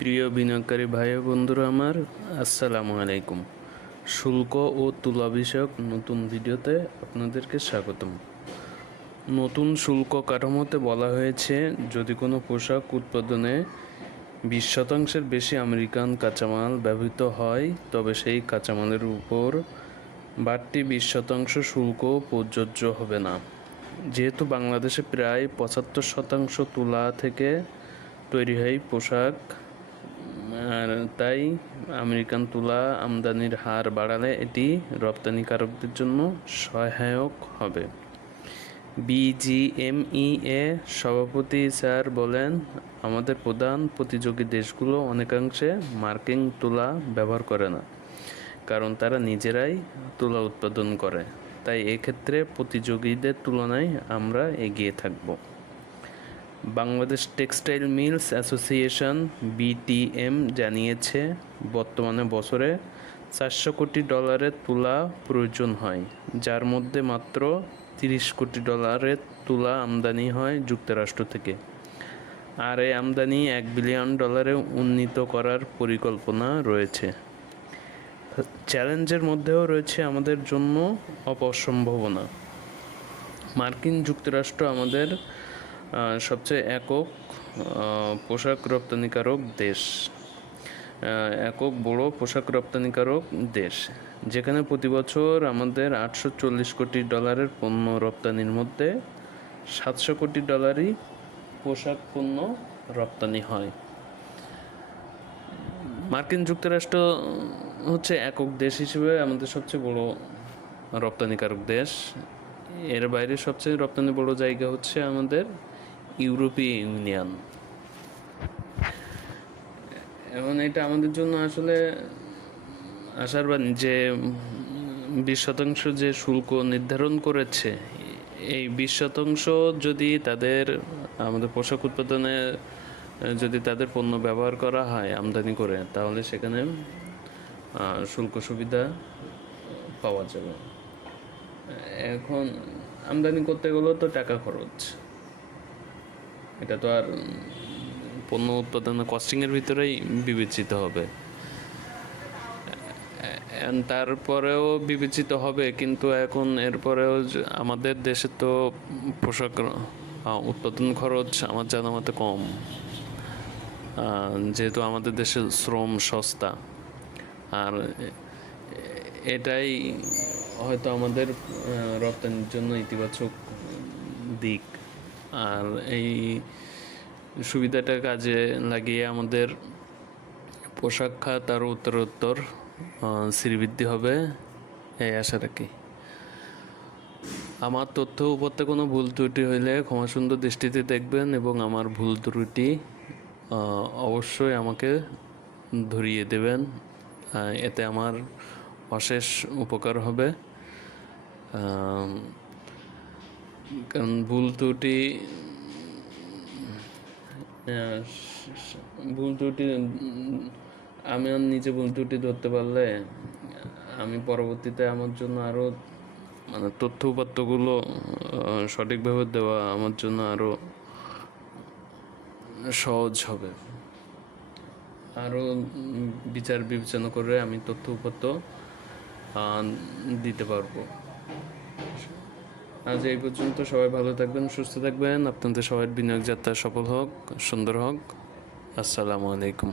প্রিয় বিনিয়োগকারী ভাই বন্ধুরা আমার, আসসালামু আলাইকুম। শুল্ক ও তুলা বিষয়ক নতুন ভিডিওতে আপনাদেরকে স্বাগতম। নতুন শুল্ক কাঠামোতে বলা হয়েছে, যদি কোনো পোশাক উৎপাদনে বিশ শতাংশের বেশি আমেরিকান কাঁচামাল ব্যবহৃত হয়, তবে সেই কাঁচামালের উপর বাড়তি বিশ শতাংশ শুল্ক প্রযোজ্য হবে না। যেহেতু বাংলাদেশে প্রায় পঁচাত্তর শতাংশ তুলা থেকে তৈরি হয় পোশাক আর তাই আমেরিকান তুলা আমদানির হার বাড়ালে এটি রপ্তানিকারকদের জন্য সহায়ক হবে। বিজিএমইএ সভাপতি স্যার বলেন, আমাদের প্রধান প্রতিযোগী দেশগুলো অনেকাংশে মার্কিং তুলা ব্যবহার করে না, কারণ তারা নিজেরাই তুলা উৎপাদন করে। তাই এক্ষেত্রে প্রতিযোগীদের তুলনায় আমরা এগিয়ে থাকব। Bangladesh textile mills association, BTM, জানিয়েছে, বর্তমানে বছরে চারশো কোটি ডলারের তুলা প্রয়োজন হয়, যার মধ্যে মাত্র তিরিশ কোটি ডলারের তুলা আমদানি হয় যুক্তরাষ্ট্র থেকে। আর এই আমদানি এক বিলিয়ন ডলারে উন্নীত করার পরিকল্পনা রয়েছে। চ্যালেঞ্জের মধ্যেও রয়েছে আমাদের জন্য অপসম্ভাবনা। মার্কিন যুক্তরাষ্ট্র আমাদের সবচেয়ে একক পোশাক রপ্তানিকারক দেশ। একক বড় পোশাক রপ্তানিকারক দেশ। যেখানে প্রতি বছর আমাদের আটশো চল্লিশ কোটি ডলারের পণ্য রপ্তানির মধ্যে সাতশো কোটি ডলারই পোশাক পণ্য রপ্তানি হয়। মার্কিন যুক্তরাষ্ট্র হচ্ছে একক দেশ হিসেবে আমাদের সবচেয়ে বড় রপ্তানিকারক দেশ। এর বাইরে সবচেয়ে রপ্তানি বড় জায়গা হচ্ছে আমাদের ইউরোপীয় ইউনিয়ন। এখন এটা আমাদের জন্য আসলে আশার বাণী যে বিশ শতাংশ যে শুল্ক নির্ধারণ করেছে, এই বিশ শতাংশ যদি তাদের, আমাদের পোশাক উৎপাদনে, যদি তাদের পণ্য ব্যবহার করা হয় আমদানি করে, তাহলে সেখানে শুল্ক সুবিধা পাওয়া যাবে। এখন আমদানি করতে গেলেও তো টাকা খরচ। এটা তো আর পণ্য উৎপাদনের কস্টিংয়ের ভিতরেই বিবেচিত হবে। তারপরেও বিবেচিত হবে, কিন্তু এখন এরপরেও আমাদের দেশে তো পোশাক উৎপাদন খরচ আমার জানা মতে কম। যেহেতু আমাদের দেশে শ্রম সস্তা, আর এটাই হয়তো আমাদের রপ্তানির জন্য ইতিবাচক দিক। আর এই সুবিধাটা কাজে লাগিয়ে আমাদের পোশাক খাত আরও উত্তরোত্তর শ্রীবৃদ্ধি হবে, এই আশা রাখি। আমার তথ্য উপত্যে কোনো ভুল ত্রুটি হইলে ক্ষমা সুন্দর দৃষ্টিতে দেখবেন এবং আমার ভুল ত্রুটি অবশ্যই আমাকে ধরিয়ে দেবেন এতে আমার অশেষ উপকার হবে। কারণ ভুল ত্রুটি ভুল ত্রুটি আমি আর নিজে ভুল ত্রুটি ধরতে পারলে, আমি পরবর্তীতে আমার জন্য আরও মানে তথ্য উপাত্তগুলো সঠিকভাবে দেওয়া আমার জন্য আরও সহজ হবে। আরও বিচার বিবেচনা করে আমি তথ্য উপাত্ত দিতে পারব। আজ এই পর্যন্ত সবাই ভালো থাকবেন, সুস্থ থাকবেন। আপনাদের সবার বিনিয়োগ যাত্রা সফল হোক, সুন্দর হোক। আসসালামু আলাইকুম।